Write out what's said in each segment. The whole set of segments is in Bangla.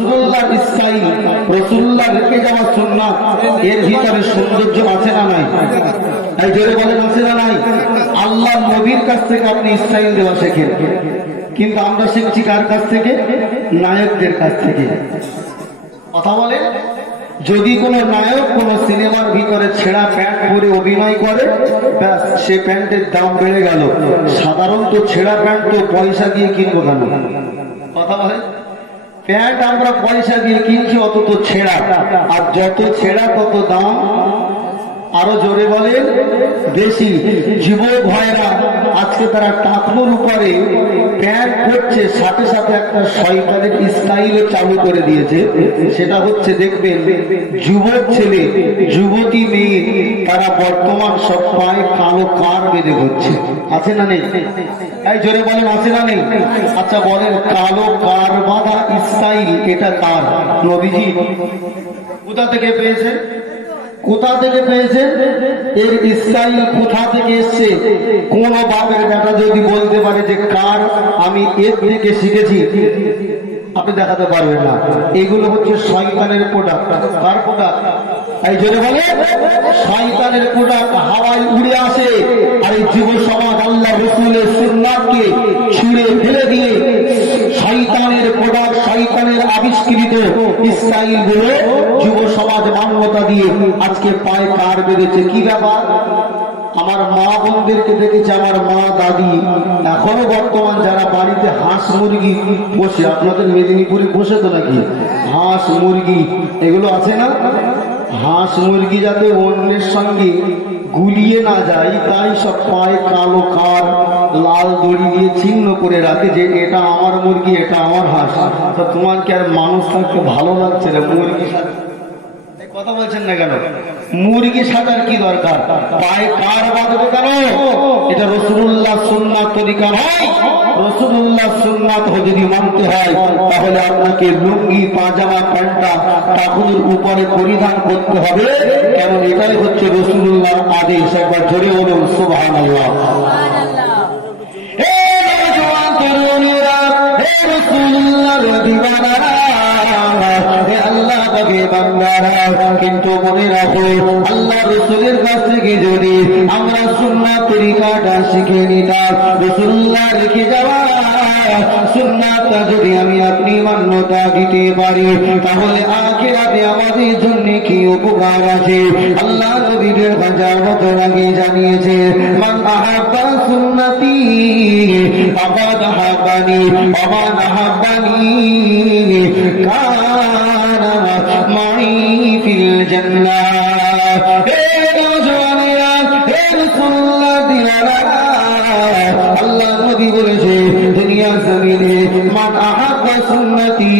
রাসূলুল্লাহর স্টাইল, রাসূলুল্লাহ রেখে যাওয়া সুন্নাত, এর ভিতরে সৌন্দর্য আছে না নাই? এই জোরে বলেন আছে না নাই? আল্লাহ নবীর কাছ থেকে আপনি স্টাইল দেওয়া শেখেন, কিন্তু আমরা শিখছি কার কাছ থেকে? নায়কদের কাছ থেকে। কথা বলে, যদি কোন নায়ক কোন সিনেমার ভিতরে ছেঁড়া প্যান্ট পরে অভিনয় করে, ব্যাস সে প্যান্টের দাম বেড়ে গেল। সাধারণত ছেঁড়া প্যান্ট তো পয়সা দিয়ে কিনবো কেন? কথা বলে, প্যান্ট আমরা পয়সা দিয়ে কিনছি, অত তো ছেঁড়া, আর যত ছেঁড়া তত দাম আরো জোরে বলে বেশি। যুবক ভাইরা আজকে তারা টাকনোর উপরে প্যান্ট পরছে, সাথে সাথে একটা শয়তানের স্টাইলও চালু করে দিয়েছে। সেটা হচ্ছে, দেখবেন যুবক ছেলে যুবতী মেয়ে তারা বর্তমান সব পায়ে কালো কার বেঁধে হচ্ছে, আছে না নেই? এই জোরে বলেন আছে না নেই? আচ্ছা বলেন, কালো কার বাঁধা স্টাইল এটা কার? নবীজি কোথা থেকে পেয়েছে? কোথা থেকে পেয়েছে? এর স্টাইল কোথা থেকে এসছে? কোন বাপের বেটা যদি বলতে পারে যে কার আমি এর থেকে শিখেছি, আপনি দেখাতে পারবেন না। এগুলো হচ্ছে শয়তানের প্রোডাক্ট। কার প্রোডাক্ট? এই জন্য বলে শয়তানের প্রোডাক্ট হাওয়ায় উড়ে আসে, আর এই যুব সমাজ আল্লাহ রাসূলের সুন্নাতকে ছুঁড়ে ফেলে দিয়ে শয়তানের প্রোডাক্ট, শয়তানের আবিষ্কৃত স্টাইল গুলো যুব সমাজ মান্যতা দিয়ে আজকে পায়ে কার বেঁধেছে। কি ব্যাপার? আমার মা বোনদেরকে দেখেছি, আমার মা দাদি এখনো বর্তমান যারা বাড়িতে হাঁস মুরগি পোষে, আপনাদের মেদিনীপুরে পোষে তো নাকি হাঁস মুরগি এগুলো আছে না? হাঁস মুরগি যাতে অন্যের সঙ্গে গুলিয়ে না যায়, তাই সব পায়ে কালো কার লাল দড়ি দিয়ে চিহ্ন করে রাখে যে এটা আমার মুরগি, এটা আমার হাঁস। তো তোমার কি আর মানুষ থাকতে ভালো লাগছে না? মুরগি কথা বলছেন না কেন? মুরগি সাজার কি দরকার? পায়ে কার বাঁধবে কেন? এটা রাসূলুল্লাহ সুন্নাত তরিকা হয়। রাসূলুল্লাহ সুন্নাত যদি মানতে হয় তাহলে আপনাকে লুঙ্গি পাজামা প্যান্টটা টাকুনের উপরে পরিধান করতে হবে, কারণ এটাই হচ্ছে রাসূলুল্লাহর আদেশ। একবার জোরে বলুন সুবহানাল্লাহ। হে নওজওয়ান তরুণীরা, হে রাসূলুল্লাহর দিওয়ানারা, হে আল্লাহ পাকের বান্দারা, কিন্তু মনে রাখো আল্লাহ রাসূলের কাছ থেকে যদি আমরা সুন্নাত তরিকাটা শিখে নিতাম, রাসূলুল্লাহ রেখে যাওয়া সুন্নাতটা যদি আমি আপনি মান্যতা দিতে পারি, তাহলে আখিরাতে আমাদের জন্য কি উপকার আছে। আল্লাহ নবীর হাজার বছর আগে জানিয়েছে, মান আহাব্বা সুন্নতি ফাকাদ আহাব্বানি ওয়া মান আহাব্বানি কানা মাই ফিল জান্নাহ। হে নওজওয়ানেরা, হে রাসূলুল্লাহ দিয়ারা, আল্লাহ নবী বলেছে দুনিয়া জমিনে মান আহাব্বা সুন্নতি,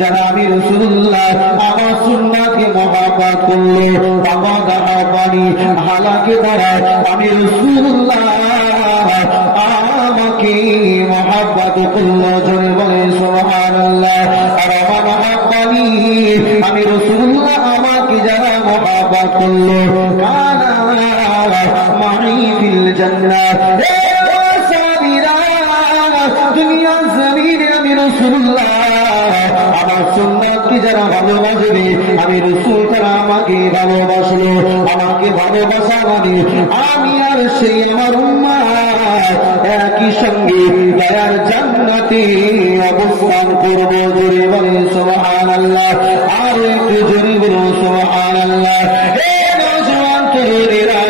যারা আমি রাসূলুল্লাহ আমার সুন্নাতকে মহব্বত করলো, ফাকাদ আহাব্বানি, হালাকে তারা আমি রাসূলুল্লাহ আমাকে মহব্বত করলো। জোরে বলে সুবহানাল্লাহ। আর আমার মহব্বনী আমি রাসূলুল্লাহ আমাকে যারা মহব্বত করলো, কানা মাই ফিল জান্নাহ। দুনিয়া জমিনে আমি রাসূলুল্লাহ আমার সুন্নাতকে যারা ভালোবাসবে, আমি রাসূল তারা আমাকে ভালোবাসলো, আমাকে ভালোবাসা মানে আমি আর সেই আমার উম্মাহ একই সঙ্গে দয়ার জান্নাতে অবস্থান করব। জোরে বলে সুবহানাল্লাহ। আর একটু জোরে বলুন সুবহানাল্লাহ। হে নওজওয়ান তরুণীরা,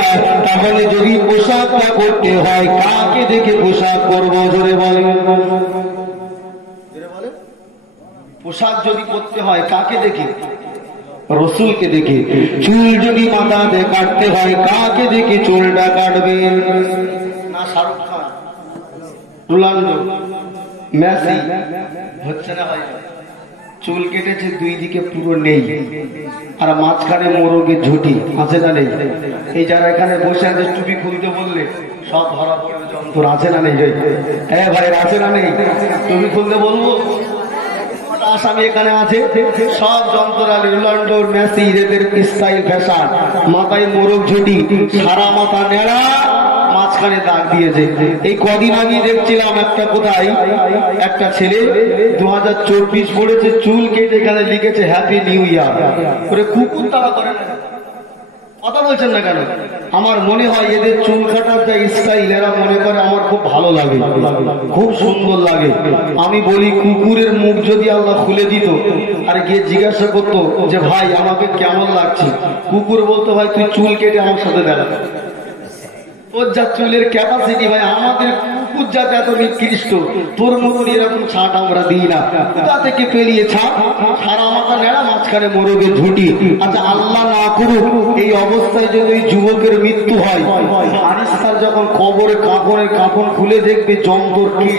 তাহলে যদি পোশাকটা করতে হয় কাকে দেখে পোশাক করব? জোরে বলেন। পোশাক যদি করতে হয় কাকে দেখে? রসুলকে দেখে। চুল যদি মাথাতে কাটতে হয় কাকে দেখে চুলটা কাটবেন? না শাহরুখ খান, রোনাল্ডো, মেসি হচ্ছে না ভাই? চুল কেটেছে দুই দিকে পুরো নেই, আর মাঝখানে মোরগের ঝুঁটি আছে না নেই? এই যারা এখানে বসে আছে টুপি খুলতে বললে সব ধরা পড়বে যন্ত্র, আছে না নেই? হ্যাঁ ভাই আছে না নেই? টুপি খুলতে বলবো, আসামি এখানে আছে, সব যন্ত্রালি রোনাল্ডো মেসি এদের স্টাইল ফ্যাশন, মাথায় মোরগ ঝুঁটি, সারা মাথা নেড়া, মাঝখানে দাগ দিয়েছে। এই কদিন আগে দেখছিলাম একটা কোথায় একটা ছেলে 2024 পড়েছে, চুল কেটে এখানে লিখেছে হ্যাপি নিউ ইয়ার। ওরে কুকুর তারা করে না, কথা বলছেন না কেন? আমার মনে হয় এদের চুল কাটার যা স্টাইল, এরা মনে করে আমার খুব ভালো লাগে, খুব সুন্দর লাগে। আমি বলি কুকুরের মুখ যদি আল্লাহ খুলে দিত আর গিয়ে জিজ্ঞাসা করতো যে ভাই আমাকে কেমন লাগছে, কুকুর বলতো ভাই তুই চুল কেটে আমার সাথে দেখা। তোর যা চুলের ক্যাপাসিটি ভাই, আমাদের কুকুর যাতে এত নিকৃষ্ট, তোর মতন এরকম ছাট আমরা দিই না। কোথা থেকে পেলিয়ে ছাট, সারা মাথা নেড়া, মাঝখানে মোরগে ঝুটি। আচ্ছা আল্লাহ না করুক এই অবস্থায় যদি ওই যুবকের মৃত্যু হয়, আরিস্তার যখন কবরে কাফন খুলে দেখবে যন্ত্র কি।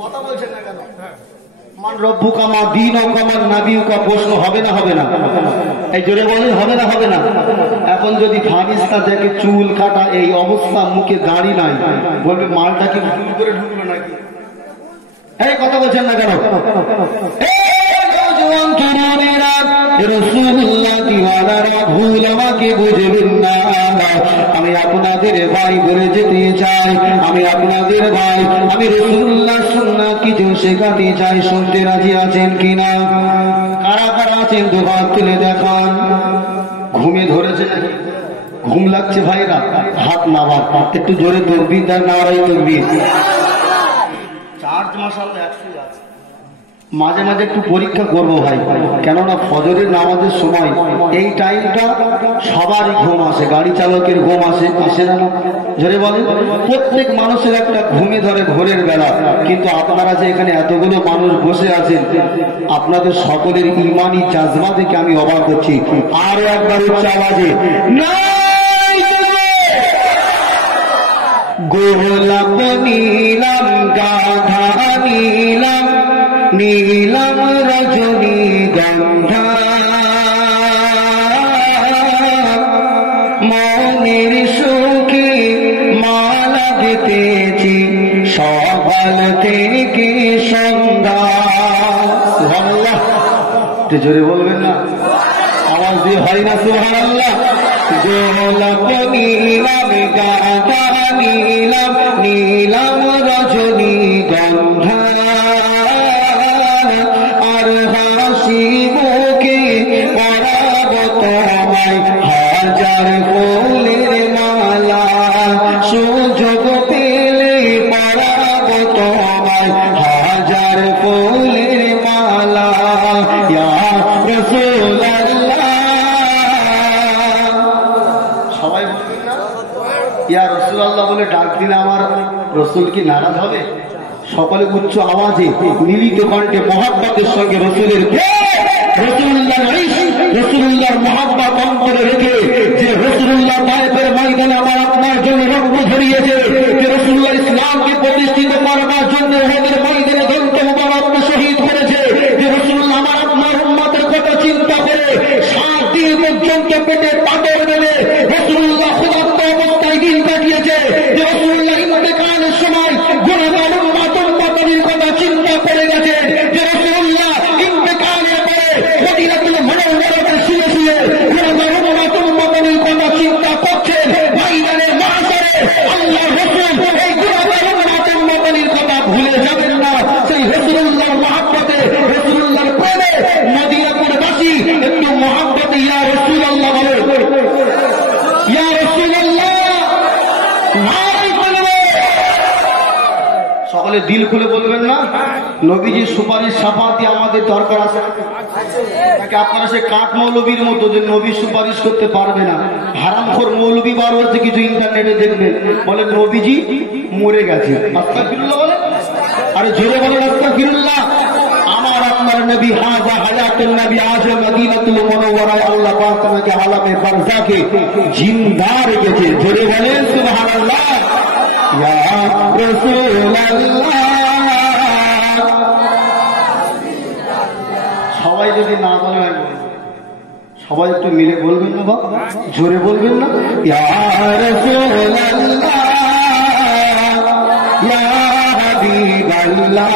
কথা বলছেন না কেন? মান রব্বুকা মা দীনুকা মান নাবিয়ুকা, প্রশ্ন হবে না হবে না? এই জোরে বলেন হবে না হবে না? এখন যদি ফারিস্তা দেখে চুল কাটা এই অবস্থা, মুখে দাড়ি নাই, বলবে মালটা কি ভুল করে ঢুকলো নাকি? এই কথা বলছেন না কেন? ভুল আমাকে বুঝবেন না, আমি আপনাদের ভাই বলে যেতে চাই, আমি আপনাদের ভাই, আমি রাসূলুল্লাহ সুন্নাহ কিছু শেখাতে চাই। শুনতে রাজি আছেন কিনা? কারা কারা আছেন তো হাত তুলে দেখান। ঘুমে ধরেছে নাকি? ঘুম লাগছে ভাইরা? হাত নামান, একটু জোরে তকবীর দেন, নারাই তকবীর। চার্জ মাশাআল্লাহ 100 আছে। মাঝে মাঝে একটু পরীক্ষা করবো ভাই, কেননা ফজরের নামাজের সময় এই টাইমটা সবারই ঘুম আসে, গাড়ি চালকের ঘুম আসে, আসে না? জোরে বলেন। প্রত্যেক মানুষের একটা ঘুমে ধরে ভোরের বেলা, কিন্তু আপনারা যে এখানে এতগুলো মানুষ বসে আছেন, আপনাদের সকলের ইমানি জাজবা থেকে আমি অবাক হচ্ছি। আরো একবার উচ্চ আওয়াজে গোলাপ নীলাম, গাধা নীলাম, নীলাম রজনী গন্ধা, মনের সুখে মালা দিতেছি সকাল থেকে সন্ধ্যা। সুবহানাল্লাহ, জোরে বলবেন না? আওয়াজ দিয়ে হয় না সুবহানাল্লাহ? গোলাপ নীলাম, গাধা নীলাম, নীলাম রজনী গন্ধা, আর হাসি মুখে পরাব তোমায় হাজার ফুলের মালা, সুযোগ পেলে পরাব তোমায় হাজার ফুলের মালা। ইয়া রাসূলুল্লাহ, সবাই বলবেন না? ইয়া রাসূলুল্লাহ বলে ডাক দিলে আমার রসুল কি নারাজ হবে? সকলে উচ্চ আওয়াজে মিলিত কণ্ঠে মহাব্বতের সঙ্গে রসুলের রসুল্লাহর মহাব্বত অন্তরে রেখে, যে রসুল্লাহ তায়েফের ময়দানে আমার আপনার জন্য রক্ত ঝরিয়েছে, যে রসুল্লাহ ইসলামকে প্রতিষ্ঠিত করবার জন্য ওদের ময়দানে দন্ত মুবারক শহীদ করেছে, যে রসুল্লাহ আমার আপনার উম্মতের কথা চিন্তা করে 7 দিন পর্যন্ত পেটে পাথর মেলে রসুল্লাহ ক্ষুধার্ত অবস্থায় দিন কাটিয়েছে, যে রসুল্লাহ ইন্তেকালের সময় গুনাহগার কথা চিন্তা করে গেছে, যে রাসূলুল্লাহ ইন্তেকালের পরে মদিনাতুল মুনাওয়ারাতে শুয়ে শুয়ে গুনাহগার উম্মতের কথা চিন্তা করছেন। ময়দানে মাহশারে আল্লাহর রাসূল এই গুনাহগার উম্মতের কথা ভুলে যাবেন না। সেই রাসূলুল্লাহর মহব্বতে, রাসূলুল্লাহর প্রেমে মদিনাপুর বাসী একটু মহব্বতে ইয়া রাসূলুল্লাহ বলে, ইয়া রাসূলুল্লাহ। সকলে দিল খুলে বলবেন না? নবীজির সুপারিশ সাফাতি আমাদের দরকার আছে নাকি? আপনারা সে কাঠ মৌলবীর মতো যে নবী সুপারিশ করতে পারবে না, হারামখোর মৌলবী বার হচ্ছে কিছু ইন্টারনেটে দেখবেন, বলে নবীজি মরে গেছে। আস্তাগফিরুল্লাহ বলে, আরে জোরে বলে আস্তাগফিরুল্লাহ। আমার আপনার নবী হাজা হায়াতুন নবী আজ মদিনাতুল মুনাওয়ারায় আল্লাহ পাক তাকে আলামে বারজাকে জিন্দা রেখেছে। জোরে বলেন সুবহানাল্লাহ। ইয়া রাসূলুল্লাহ। সবাই যদি না বলে, সবাই একটু মিলে বলবেন না? বাবা জোরে বলবেন না? ইয়া রাসূলুল্লাহ, ইয়া হাবিবাল্লাহ।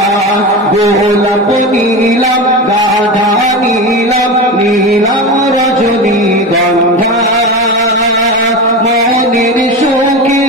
গোলাপ নীলাম, গাধা নীলাম, নীলাম রজনী গন্ধা, মনের সুখে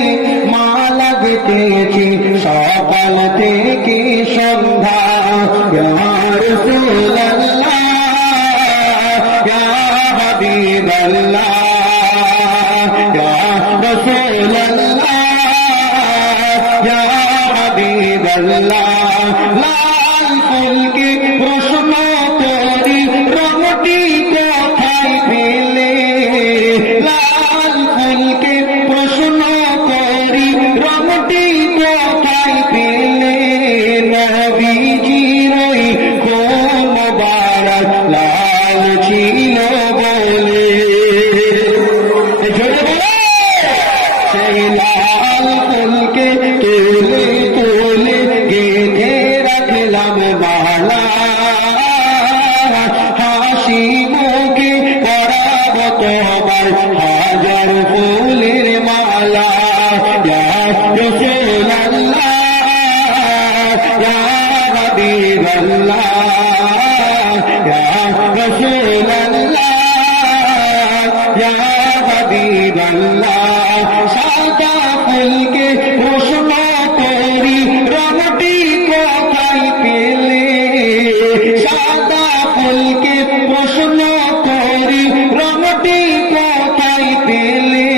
ইয়া রাসূলুল্লাহ ইয়া হাবিবাল্লাহ সাদা ফুলকে প্রশ্ন করি রঙটি কোথায় পেলে সাদা ফুলকে প্রশ্ন করি রঙটি কোথায় পেলে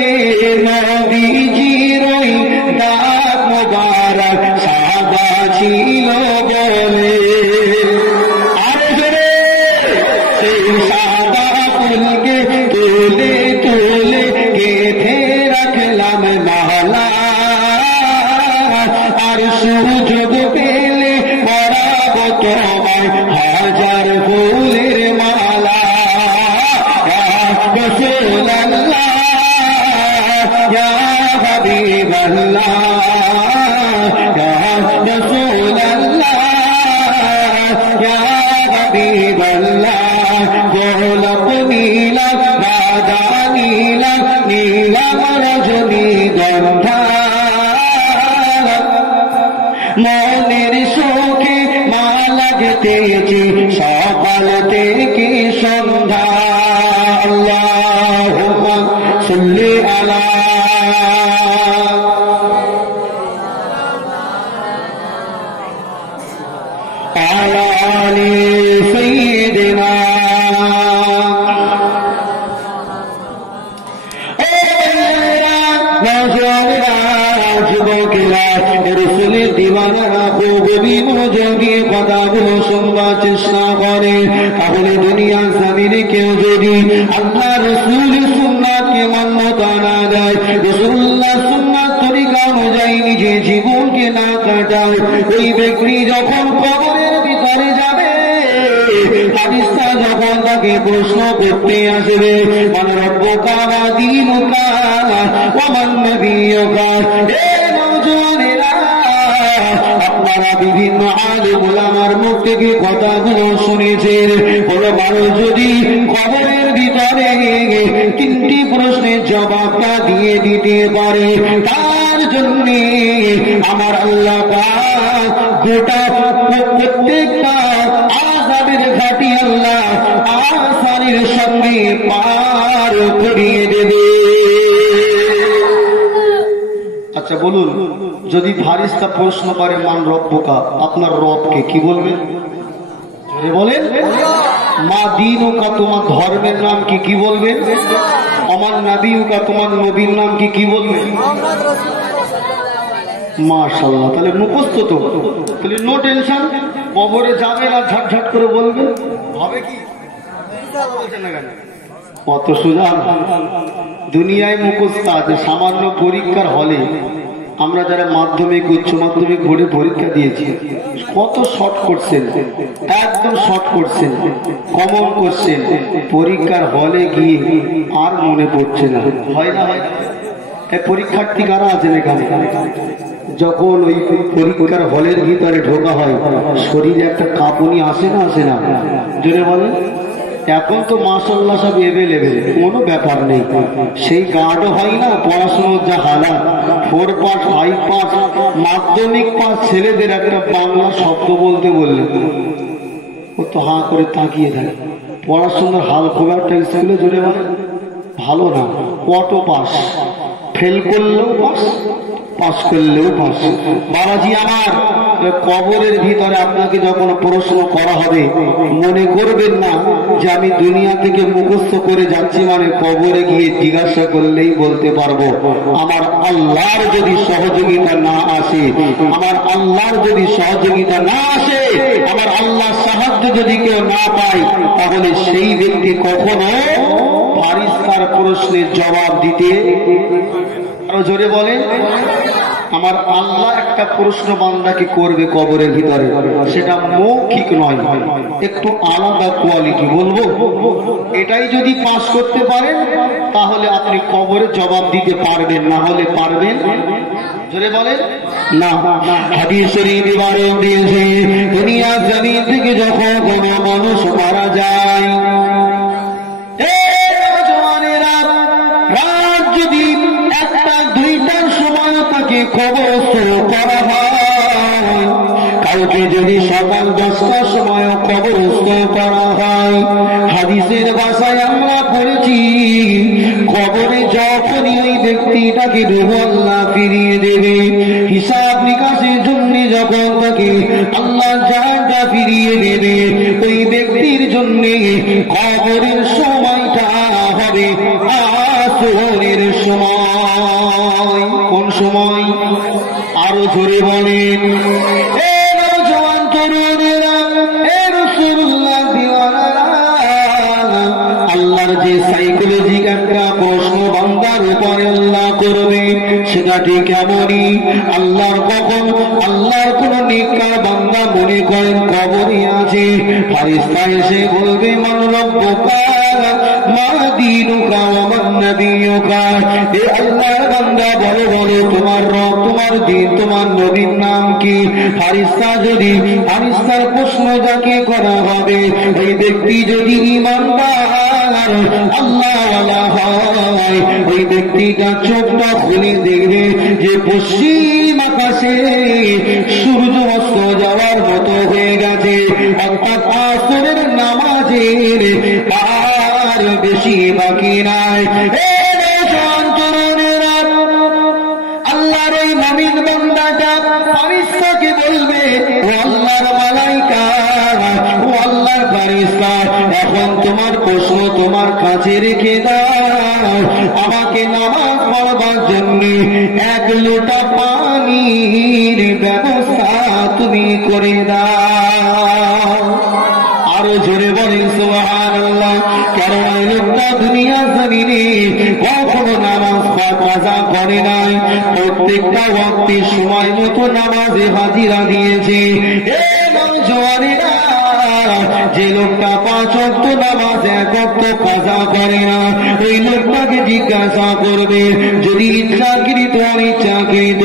নবীজির ওই দাঁত মোবারক সাদা ছিল বলে আর জোরে সেই সাদা ফুলকে তুলে তুলে গেঁথে রাখলাম মালা আর সুযোগ পেলে পরাবো তোমায় হাজার ফুলের মালা রাসূলুল্লাহ ইয়া হাবিবাল্লাহ ইয়া রাসূলুল্লাহ ইয়া হাবিবাল্লাহ গোলাপ নীলা রাজা নীলা নীলাম রজনীগন্ধা মনের সুখে মা লাগতেছে সকাল থেকে সন্ধ্যা আল্লাহুম্মা সাল্লি আলা আলি সাইয়্যিদিনা রসুলের দিওয়ানারা গভীর মনোযোগে কথাগুলো শুনবার চেষ্টা করে তাহলে দুনিয়ার জমিনে কেউ যদি আল্লাহ রসুলের সুন্নাতকে মান্যতা না দেয় রাসূলুল্লাহ সুন্নাত তরিকা অনুযায়ী নিজের জীবনকে না কাটায় ওই ব্যক্তি যখন কবরের ভিতরে যাবে হাদিসটা যখন তাকে প্রশ্ন করতে আসবে মান রব্বুকা ওয়া দীনুকা ওয়া মান নবিয়ুকা আপনারা বিভিন্ন আলেম ওলামার মুখ থেকে কথাগুলো শুনেছেন কোন মানুষ যদি কবরের ভিতরে তিনটি প্রশ্নের জবাবটা দিয়ে দিতে পারে তার জন্য আমার আল্লাহ পাক গোটা প্রত্যেকটা আযাবের ঘাটি আল্লাহ আসানের সঙ্গে পার করিয়ে দেবে। আচ্ছা বলুন, যদি ফারিস্তা প্রশ্ন করে মান রব্বুকা, আপনার রবকে কি বলবেন? বলেন মা দীনুকা, তোমার ধর্মের নাম কি, কি বলবেন? আমার নবীকা, তোমার নবীর নাম কি, কি বলবেন? মাশাআল্লাহ, তাহলে মুখস্থ তো, তাহলে নো টেনশন, কবরে যাবেন আর ঝটঝট করে বলবেন, হবে কি বলছেন না কেন? কত সোজা দুনিয়ায় মুখস্থ আছে। সামান্য পরীক্ষার হলে আমরা যারা মাধ্যমিক উচ্চ মাধ্যমিক বোর্ডে পরীক্ষা দিয়েছি কত শর্ট করছেন, একদম শর্ট করছেন, কমন করছেন, পরীক্ষার হলে গিয়ে আর মনে পড়ছে না। হয় না? হয় পরীক্ষার্থী কারা আছেন এখানে? যখন ওই পরীক্ষার হলের ভিতরে ঢোকা হয় শরীরে একটা কাঁপুনি আসে না, আসে না? জোরে বলেন। এখন তো মাশাআল্লাহ সব এভেলেবেল, কোনো ব্যাপার নেই। সেই গার্ডও হয় না, পড়াশোনার যা হালাত, 4 পাস 5 পাস মাধ্যমিক পাস ছেলেদের একটা বাংলা শব্দ বলতে বললে ও তো হাঁ করে তাকিয়ে থাকে। পড়াশোনার হাল খুব একটা স্কুলে জোরে বলে ভালো না। কত পাস, ফেল করলেও পাস, পাস করলেও পাস। বাবাজি আমার, কবরের ভিতরে আপনাকে যখন প্রশ্ন করা হবে মনে করবেন না যে আমি দুনিয়া থেকে মুখস্থ করে যাচ্ছি, মানে কবরে গিয়ে জিজ্ঞাসা করলেই বলতে পারবো। আমার আল্লাহর যদি সহযোগিতা না আসে, আমার আল্লাহর যদি সহযোগিতা না আসে, আমার আল্লাহর সাহায্য যদি কেউ না পায়, তাহলে সেই ব্যক্তি কখনো ফারিস্তার প্রশ্নের জবাব দিতে। আরো জোরে বলে, আমার আল্লাহ একটা প্রশ্ন বান্দাকে করবে কবরের ভিতরে, সেটা মৌখিক নয়, একটু আলাদা কোয়ালিটি বলবো। এটাই যদি পাস করতে পারেন তাহলে আপনি কবরে জবাব দিতে পারবেন, না হলে পারবেন জোরে বলেন না। হাদিস শরীফ বিবরণ দিয়েছে দুনিয়া জমিন থেকে যখন কোন মানুষ মারা যায়, রাত যদি 1টা-2টার সময় তাকে কবরস্থ করা হয়, কাউকে যদি সকাল 10টার সময় কবরস্থ করা হয়, হাদিসের ভাষায় আমরা পড়েছি কবরে যখনই ওই ব্যক্তিটাকে রূহ আল্লাহ ফিরিয়ে দেবে, হিসাব নিকাশের জন্য যখন তাকে আল্লাহ জানটা ফিরিয়ে দেবে, ওই ব্যক্তির জন্য কবরের সময়টা হবে আসরের সময়। কোন সময়? আরো জোরে বলেন। জওয়ান তরুণেরা, রাসূলুল্লাহ দিওয়ানারা, আল্লাহর যে সাইকোলজিক একটা প্রশ্ন বান্দার উপরে আল্লাহ করবে সেটা ঠিক এমনই। আল্লাহর কোন নেককার বান্দা মনে করেন কবরে আছে, ফেরেশতা এসে বলবে মান রব্বুকা মা দীনুকা ওয়া মান নবিয়ুকা, হে আল্লাহর বান্দা বলো বলো তোমার রব, তোমার দিন, তোমার নবীর নাম কি? ফারিস্তার প্রশ্ন যাকে করা হবে এই ব্যক্তি যদি ঈমানদার আল্লাহওয়ালা হয়, ওই ব্যক্তিটা চোখটা খুলে দেখবে যে পশ্চিম আকাশে সূর্য অস্ত যাওয়ার মতো হয়ে গেছে, অর্থাৎ আসরের নামাজের আর বেশি বাকি নাই। আল্লাহর এই মুমিন বান্দাটা ফেরেশতাকে বলবে, ও আল্লাহর মালায়েকা, ও আল্লাহর ফেরেশতা, এখন তোমার প্রশ্ন তোমার কাছে রেখে দাও, আমাকে নামাজ পড়বার জন্য এক লোটা পানির ব্যবস্থা তুমি করে দাও। আরো জোরে বলেন সুবহানাল্লাহ। কারণ এই লোকটা দুনিয়া জমিনে কখনো নামাজ কাজা করে নাই, প্রত্যেকটা ওয়াক্তে সময় মতো নামাজে হাজিরা দিয়েছে। যে লোকটা 5 ওয়াক্ত নামাজ 1 ওয়াক্ত কাজা করে না, ওই লোকটাকে জিজ্ঞাসা করবে যদি ইচ্ছাকৃত অনিচ্ছাকৃত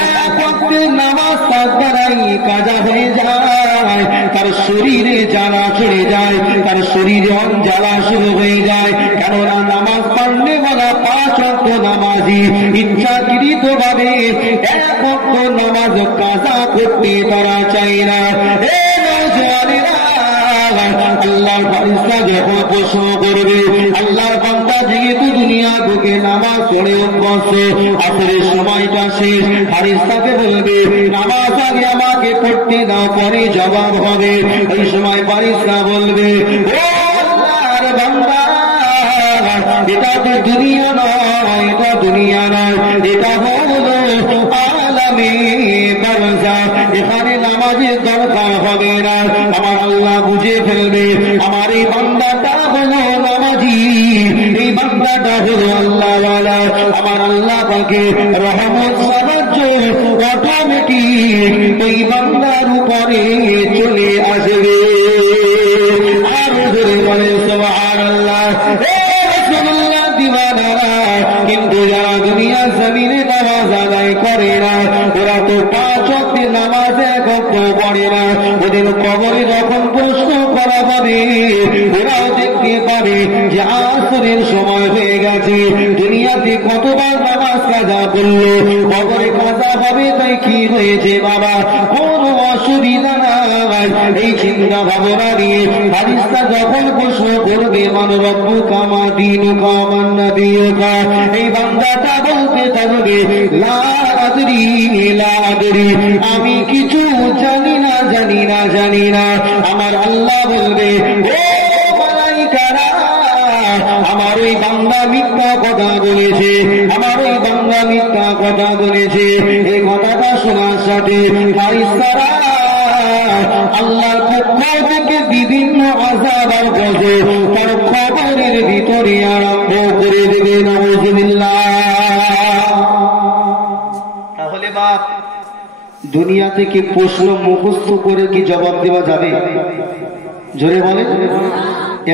1 ওয়াক্তের নামাজ তার দ্বারাই কাজা হয়ে যায়, তার শরীরে জ্বালা চড়ে যায়, তার শরীরে জ্বালা শুরু হয়ে যায়, কেননা নামাজ পড়লে বলা 5 ওয়াক্ত নামাজি ইচ্ছাকৃত ভাবে 1 ওয়াক্ত নামাজ কাজা করতে তারা চায় না। আল্লাহর ফেরেশতা যখন প্রশ্ন করবে, আল্লাহর বান্দা যেহেতু দুনিয়া থেকে নামাজ পড়ে অভ্যস্ত, আসরের সময়টা শেষ, ফেরেশতাকে বলবে নামাজ আগে আমাকে পড়তে দাও, পরে জবাব হবে। এই সময় ফেরেশতা বলবে, ও আল্লাহর বান্দা, এটা তো দুনিয়া নয়, এটা দুনিয়া নয়, এটা হলো আলামে বারজাখ, এখানে নামাজের দরকার হবে না। আমার আল্লাহ বুঝে ফেলবে আমার এই বান্দাটা হলো নামাজি, এই বান্দাটা হলো আল্লাহওয়ালা। আমার আল্লাহ পাকে রহমত সাহায্য অটোমেটিক এই বান্দার উপরে চলে আসবে। আর ধরে বলে সুবহানাল্লাহ। রাসূলুল্লাহ দিওয়ানারা, কিন্তু যারা দুনিয়া জমিনে নামাজ আদায় করে না, ওরা তো 5 ওয়াক্তের নামাজ 1 ওয়াক্ত পড়ে না, ওদের কবরে যখন প্রশ্ন করা হবে ওরাও দেখতে পাবে যে আসরের সময় হয়ে গেছে, দুনিয়াতে কতবার নামাজ কাজা করলো, কবরে কাজা হবে, তাই কি হয়েছে বাবা, কোনো অসুবিধা নাই। এই চিন্তা ভাবনা নিয়ে ফেরেশতা যখন প্রশ্ন করবে মান রব্বুকা মা দীনুকা মান নবিয়ুকা, এই বান্দাটা বলতে থাকবে লা আদরি লা আদরি, আমি কিছু জানি না, জানি না, জানি না। আমার আল্লাহ বলবে, ও মালায়েকারা, আমার ওই বান্দা মিথ্যা কথা বলেছে, আমার ওই বান্দা মিথ্যা কথা বলেছে। এই কথাটা শোনার সাথে ফেরেশতারা আল্লাহর পক্ষ থেকে বিভিন্ন আযাব আর গজব তার কবরের ভিতরে আরম্ভ করে দেবে। নাউযুবিল্লাহ। তাহলে বাপ, দুনিয়া থেকে প্রশ্ন মুখস্থ করে কি জবাব দেওয়া যাবে? জোরে বলে।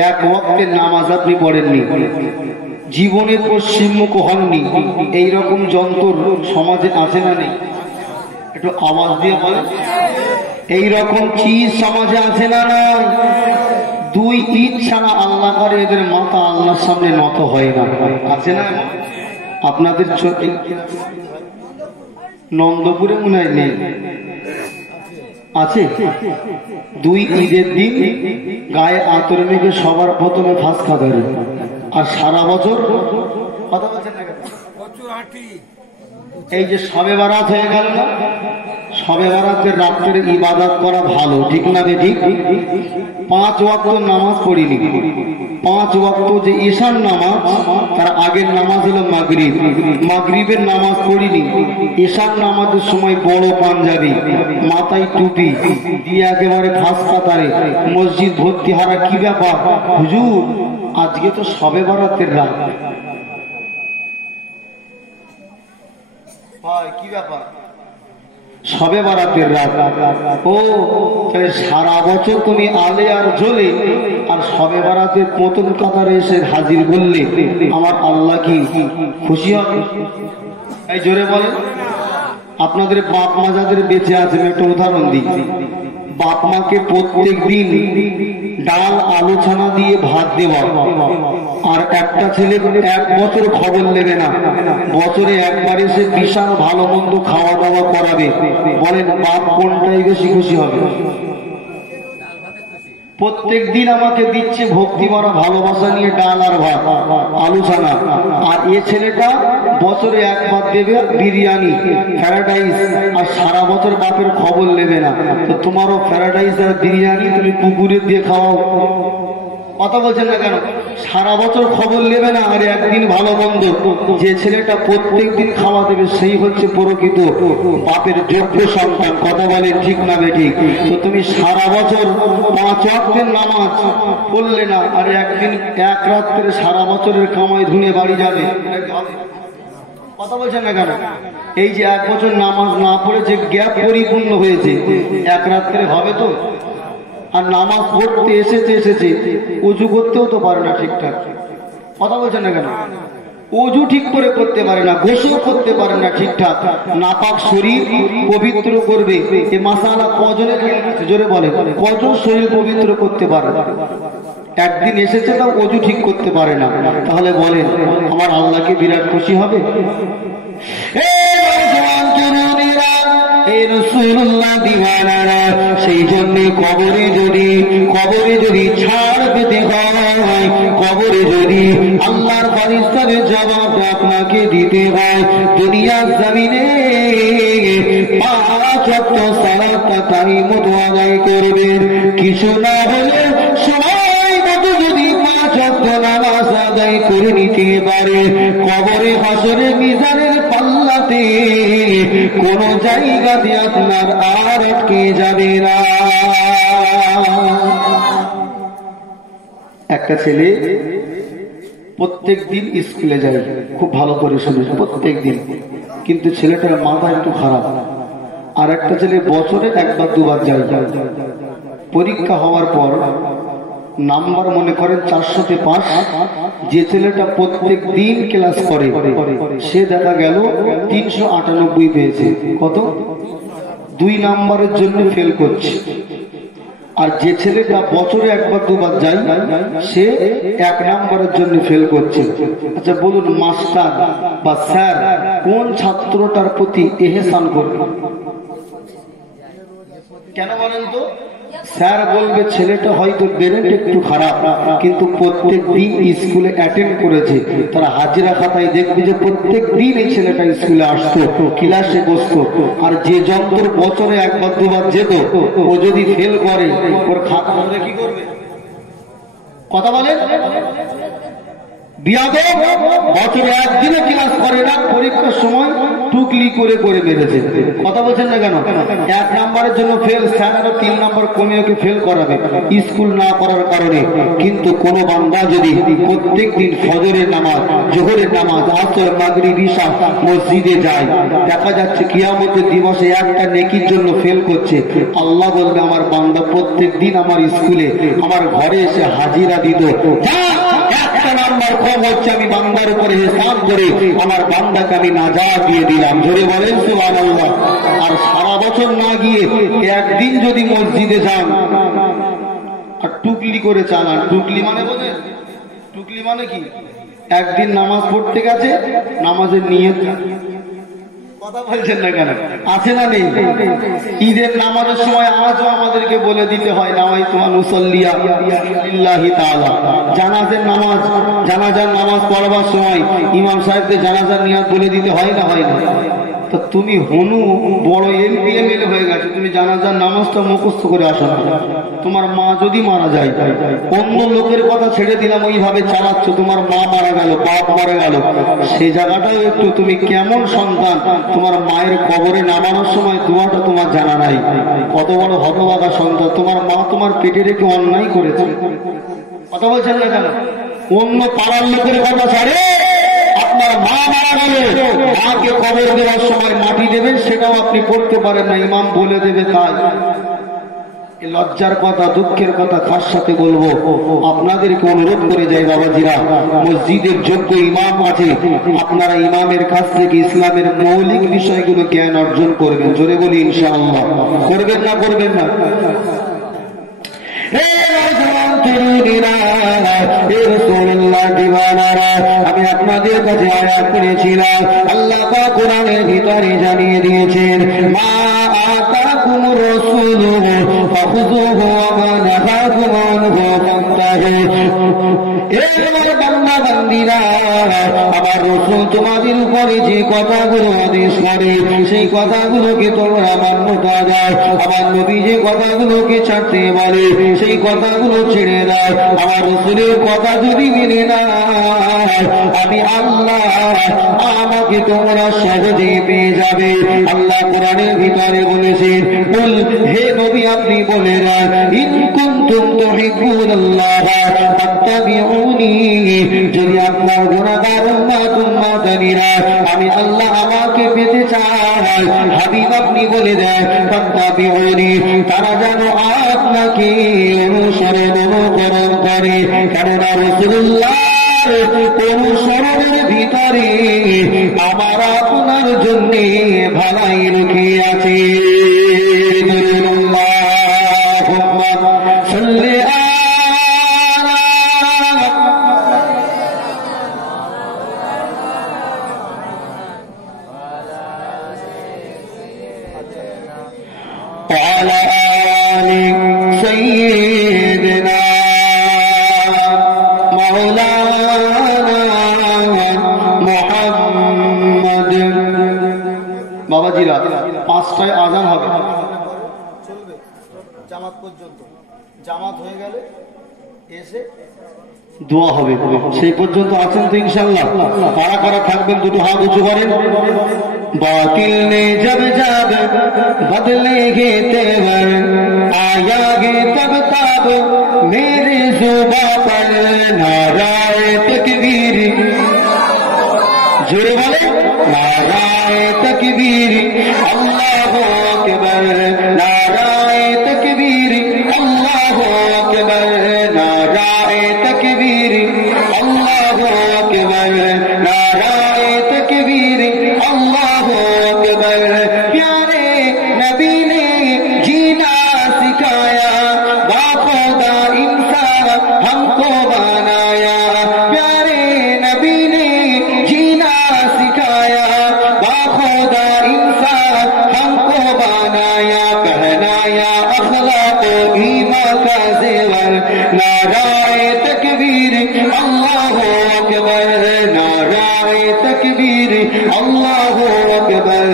1 ওয়াক্তের নামাজ আপনি পড়েননি, জীবনে পশ্চিমমুখ হননি, এইরকম যন্ত্র সমাজে আছে না নেই? একটু আওয়াজ দিয়ে বলে। এইরকম চিজ সমাজে আছে না না? 2 ঈদ ছাড়া আল্লাহ করে এদের মাথা আল্লাহর সামনে নত হয় না, আছে না? আপনাদের নন্দপুরে মনে হয় নেই, আছে? দুই ঈদের দিন গায়ে আতর মেখে সবার প্রথমে ফাঁসকা ধরে, আর সারা বছর কথা বলছেন না কেন? এই যে শবে বারাত হয়ে গেল না, শবে বারাতের রাত্রে ইবাদত করা ভালো, ঠিক না বে ঠিক? 5 ওয়াক্ত নামাজ পড়িনি। 5 ওয়াক্ত যে ঈশার নামাজ, তার আগের নামাজ হলো মাগরিব, মাগরিবের নামাজ পড়িনি। ঈশার নামাজের সময় বড় পাঞ্জাবি, মাথায় টুপি দিয়ে একেবারে ফাঁসকা তারে মসজিদ ভর্তি হারা। কি ব্যাপার হুজুর, আজকে তো শবে বারাতের রাত। কি ব্যাপার? শবে বারাতের রাত। ও তাহলে সারা বছর তুমি আলে আর জ্বলে, আর শবে বারাতের প্রথম কাতারে এসে হাজির করলে আমার আল্লাহ কি খুশি হবে? এই জোরে বলেন। আপনাদের বাপ মা যাদের বেঁচে আছে, একটা উদাহরণ দিই। বাপ মাকে প্রত্যেক দিন ডাল আলু ছানা দিয়ে ভাত দেওয়া, আর একটা ছেলে 1 বছর খবর নেবে না, বছরে একবার এসে বিশাল ভালো মন্দ খাওয়া দাওয়া করাবে, বলেন বাপ কোনটাই বেশি খুশি হবে? প্রত্যেক দিন আমাকে দিচ্ছে ভক্তি ভরা ভালোবাসা নিয়ে ডাল আর ভাত আলু ছানা, আর এ ছেলেটা বছরে একবার দেবে বিরিয়ানি প্যারাডাইস, আর সারা বছর বাপের খবর নেবে না। তো তোমারও প্যারাডাইস আর বিরিয়ানি তুমি পুকুরে দিয়ে খাওয়াও। কথা বলছেন না কেন? সারা বছর খবর নেবে না, আর একদিন ভালো মন্দ। যে ছেলেটা প্রত্যেক দিন খাওয়া দেবে সেই হচ্ছে প্রকৃত বাপের যোগ্য সন্তান। কথা বলে ঠিক না বেঠিক? তো তুমি সারা বছর 5 ওয়াক্তের নামাজ পড়লে না, আর একদিন এক রাত্রে সারা বছরের কামাই ধুনে বাড়ি যাবে। কথা বলছেন না কেন? এই যে 1 বছর নামাজ না পড়ে যে গ্যাপ পরিপূর্ণ হয়েছে, এক রাত্রে হবে তো? আর নামাজ পড়তে এসেছে উজু করতেও তো পারে না ঠিকঠাক। কথা বলছেন না কেন? অজু ঠিক করে করতে পারে না, গোসল করতে পারে না ঠিকঠাক, নাপাক শরীর পবিত্র করবে। এ মাসালা কজনের জোরে বলে, কজন শরীর পবিত্র করতে পারে? একদিন এসেছে তাও অজু ঠিক করতে পারে না, তাহলে বলেন আমার আল্লাহকে বিরাট খুশি হবে? সেই জন্য কবরে যদি ছাড় পেতে হয়, কবরে যদি আল্লাহর ফারিস্তাদের জবাব আপনাকে দিতে হয়, দুনিয়ার জমিনে 5 ওয়াক্ত সালাতটা তাই মতো আদায় করবেন। কিছু না হলে সময় মতো যদি 5 ওয়াক্ত নামাজ আদায় করে নিতে পারে, কবরে হাসরে মিজানের পাল্লাতে কোন জায়গাতে আপনার আর আটকে যাবে না। একটা ছেলে প্রত্যেক দিন স্কুলে যায়, খুব ভালো করে শুনে, প্রত্যেক দিন, কিন্তু ছেলেটার মাথা একটু খারাপ। আর একটা ছেলে বছরে 1বার 2বার যায়। পরীক্ষা হওয়ার পর নাম্বার মনে করেন 400-তে 5, যে ছেলেটা প্রত্যেক দিন ক্লাস করে সে দেখা গেল 398 পেয়েছে। কত? 2 নাম্বারের জন্য ফেল করছে। আর যে ছেলেটা বছরে 1বার 2বার যায় সে 1 নাম্বারের জন্য ফেল করছে। আচ্ছা বলুন, মাস্টার বা স্যার কোন ছাত্রটার প্রতি এহসান করবে? কেন বলেন তো? স্যার বলবে ছেলেটা হয়তো ব্রেন একটু খারাপ, কিন্তু প্রত্যেক দিন স্কুলে অ্যাটেন্ড করেছে, তারা হাজিরা খাতায় দেখবে যে প্রত্যেক দিন এই ছেলেটা স্কুলে আসতো, ক্লাসে বসতো। আর যে যন্ত্র বছরে 1বার 2বার যেত, ও যদি ফেল করে ওর খাতা ধরে কি করবে? কথা বলেন। বিয়াদব বছরে 1 দিনে ক্লাস করে না, পরীক্ষার সময় টুকলি করে করে মেরেছে। কথা বলছেন না কেন? 1 নাম্বারের জন্য ফেল, স্যার আরো 3 নাম্বার কমিয়ে ওকে ফেল করাবে স্কুল না করার কারণে। কিন্তু কোন বান্দা যদি প্রত্যেক দিন ফজরের নামাজ, জোহরের নামাজ, আসর, মাগরিব, ইশা মসজিদে যায়, দেখা যাচ্ছে কিয়ামতের দিবসে একটা নেকির জন্য ফেল করছে, আল্লাহ বলবে আমার বান্দা প্রত্যেক দিন আমার স্কুলে আমার ঘরে এসে হাজিরা দিত, একটা নাম্বার কম হচ্ছে, আমি বান্দার উপরে হিসাব করে আমার বান্দাকে আমি নাজাত দিয়ে দিলাম। জোরে বলেন সুবহানাল্লাহ। আর সারা বছর না গিয়ে একদিন যদি মসজিদে যান আর টুকলি করে চালান, টুকলি মানে বোঝেন? টুকলি মানে কি? একদিন নামাজ পড়তে গেছে, নামাজের নিয়ত কথা বলছেন না কেন? আছে না নেই? ঈদের নামাজের সময় আজও আমাদেরকে বলে দিতে হয় নামাজ তোমার মুসল্লিয়া লিল্লাহি তাআলা। জানাজার নামাজ পড়বার সময় ইমাম সাহেবকে জানাজার নিয়াত বলে দিতে হয় না, হয় না? তো তুমি হনু বড় এমপি এমএলএ হয়ে গেছো, তুমি জানাজার নামাজটা মুখস্থ করে আসো না। তোমার মা যদি মারা যায়, অন্য লোকের কথা ছেড়ে দিলাম, ওইভাবে চালাচ্ছ, তোমার মা মারা গেল, বাপ মারা গেল, সে জায়গাটাও একটু তুমি কেমন সন্তান, তোমার মায়ের কবরে নামানোর সময় দোয়াটা তোমার জানা নাই। কত বড় হতভাগা সন্তান, তোমার মা তোমার পেটে রেখে অন্যায় করেছে। কথা বলছেন না কেন? অন্য পাড়ার লোকের কথা ছাড়ে আপনার মা মারা গেলে মাকে কবর দেওয়ার সময় মাটি দেবেন, সেটাও আপনি করতে পারেন না, ইমাম বলে দেবে। তাই লজ্জার কথা, দুঃখের কথা কার সাথে বলবো? আপনাদেরকে অনুরোধ করে যাই বাবাজিরা, মসজিদের যোগ্য ইমাম আছে, আপনারা ইমামের কাছ থেকে ইসলামের মৌলিক বিষয়গুলো জ্ঞান অর্জন করবেন। জোরে বলি ইনশাআল্লাহ। করবেন না? করবেন না? আমি আপনাদের কাছে আয়াত করেছিলাম, আল্লাহ পাক কোরআনের ভিতরে জানিয়ে দিয়েছেন, মা আতাকুমুর রাসূলু ফাখুযুহু ওয়া মা নাহাকুম আনহু ফান্তাহু। আমার রাসূল তোমাদের উপরে যে কথাগুলো আদেশ করে সেই কথাগুলোকে তোমরা মান্যতা দাও। আমার নবী যে কথাগুলোকে ছাড়তে বলে সেই কথাগুলো ছেড়ে দাও। আমার রাসূলের কথা যদি মেনে নাও, আমি আল্লাহ আমাকে তোমরা সহজে পেয়ে যাবে। আল্লাহ কোরআনের ভিতরে বলেছেন, বল হে নবী আপনি বলে দেন, ইন কুনতুম তুহিব্বুনাল্লাহ ফাত্তাবিউনি, যদি আপনার গুনাহগার উম্মত-উম্মতানিরা আমি আল্লাহ আমাকে পেতে চায়, হাবিব আপনি বলে দেন ফাত্তাবিউনি, তারা যেন আপনাকে অনুকরণ করে। কেননা রাসূলুল্লাহ অনুসরণের ভিতরে আমার আপনার জন্য ভালাই রেখে আছে। বাবাজিরা 5টায় আযান হবে, চলবে জামাত পর্যন্ত। জামাত হয়ে গেলে এসে দোয়া হবে, সেই পর্যন্ত আছেন তো ইনশাআল্লাহ? কারা কারা থাকবেন দুটো হাত উঁচু করেন। बातिल ने जब जब बदलेगे तेवर, आएगे तब तब मेरे जुबा पर नाराए तकबीर। जोरे बोले नाराए तकबीर, अल्लाहु अकबर, नाराए तकबीर, अल्लाहु अकबर, नाराए तकबीर, अल्लाहु अकबर, नाराए तकबीर, अल्लाहु अकबर। प्यारे नबी ने जीना सिखाया, बाखुदा इंसान हमको बनाया। प्यारे नबी ने जीना सिखाया, बाखुदा इंसान हमको बनाया। पहनाया अखलाक ईमान का जेवर, नाराए तकबीर, अल्लाहु अकबर, नाराए तकबीर, अल्लाहु अकबर,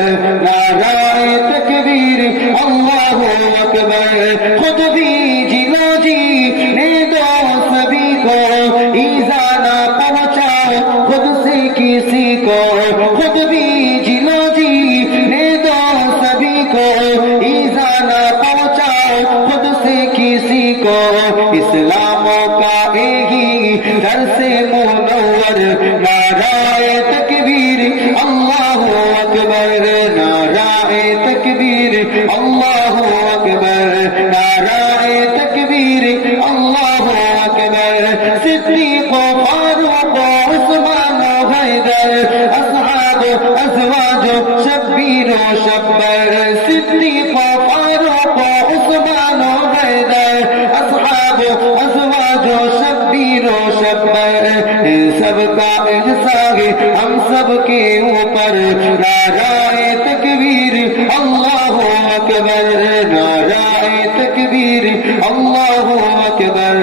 नाराए तकबीर, अल्लाहु अकबर। खुद भी जिलो जी ने दो सभी को ईज़ा ना पहुंचाओ खुद से किसी को। खुद भी जिलो जी ने दो सभी को ईज़ा ना पहुंचाओ खुद से किसी को। इस्लाम का ही दर से मुनव्वर, नाराए तकबीर, अल्लाहु अकबर, नाराए तकबीर, अल्लाहु अकबर, नाराए तकबीर, अल्लाहु अकबर। सिद्दीक़ फारूक उस्मान हैदर, असहाब अज़वाज शब्बीर शब्बर। सिद्दीक़ फारूक उस्मान हैदर, असहाब अज़वाज शब्बीर रो शब्बर सबका एहसान हम सब के ऊपर नाराए तकबीर अल्लाहु अकबर नाराए तकबीर अल्लाहु अकबर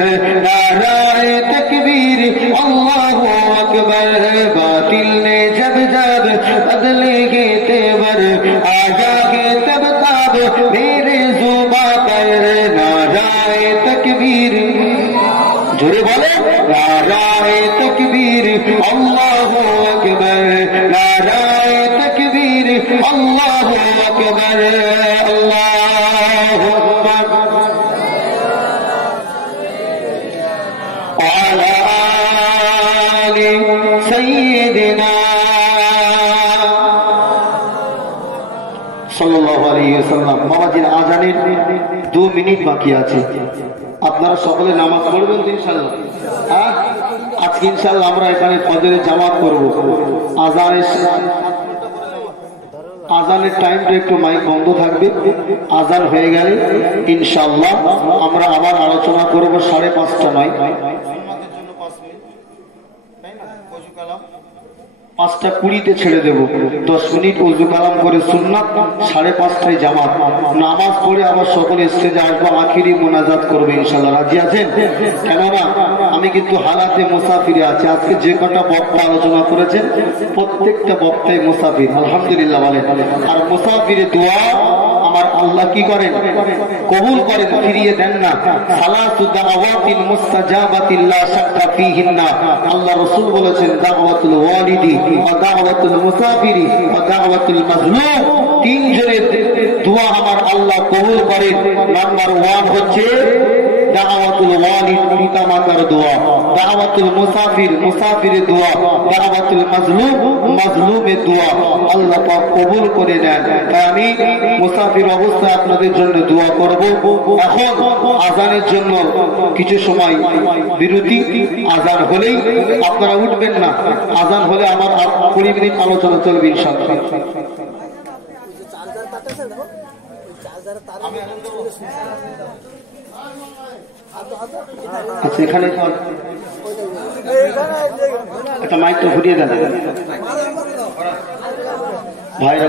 नाराए तकबीर अल्लाहु अकबर बातिल ने जब जब बदलेंगे तेवर आ जागे तब तब मेरे जुबा पर नाराए तकबीर जोरे बोले नाराए तकबीर अल्लाहु अकबर नाराए तकबीर अल्लाहु अकबर अल्लाहु अकबर अला आले सय्यिदिना সাল্লাল্লাহু আলাইহি ওয়াসাল্লাম। বাবাজির আজানের 2 মিনিট বাকি আছে, আপনারা সকলে নামাজ পড়বেন ইনশাআল্লাহ। আজকে ইনশাআল্লাহ আমরা এখানে ফজরের জামাত করব। আজানের টাইমটা একটু মাইক বন্ধ থাকবে, আজান হয়ে গেলে ইনশাআল্লাহ আমরা আবার আলোচনা করব 5:30 নয় 5:20 ছেড়ে দেব। 10 মিনিট ওযু কালাম করে সুন্নাত, 5:30টায় জামাত, নামাজ পড়ে আবার সকলে স্টেজে আসবো, আখিরি মোনাজাত করবে ইনশাআল্লাহ। রাজি আছেন? কেননা আমি কিন্তু হালাতে মুসাফিরে আছি। আজকে যে কটা বক্তা আলোচনা করেছেন প্রত্যেকটা বক্তাই মুসাফির, আলহামদুলিল্লাহ বলেন। আর মুসাফিরে দোয়া আমার আল্লাহ কি করেন? কবুল করেন, ফিরিয়ে দেন না। সালাতু দাওয়াতিল মুস্তাজাবাতিল লা শাক্কা ফিহিন্না, আল্লাহ রাসূল বলেছেন দাওয়াতুল ওয়ালিদি ওয়া দাওয়াতুল মুসাফিরি ওয়া দাওয়াতুল মাজলুম, 3 জনের দোয়া আমার আল্লাহ কবুল করেন। নাম্বার 1 হচ্ছে দাওয়াতুল ওয়ালিদ, পিতা মাতার দোয়া, দাওয়াতুল মুসাফির, মুসাফিরের দোয়া, দাওয়াতুল মাজলুম, মাজলুমের দোয়া আল্লাহ পাক কবুল করে নেন। তাই আমি মুসাফির অবস্থায় আপনাদের জন্য দোয়া করব। এখন আজানের জন্য কিছু সময় বিরতি, আজান হলেই আপনারা উঠবেন না, আজান হলে আমার 20 মিনিট আলোচনা চলবে ইনশাআল্লাহ। আচ্ছা এখানে একটা মাইকটা ঘুরিয়ে দেন ভাইরা।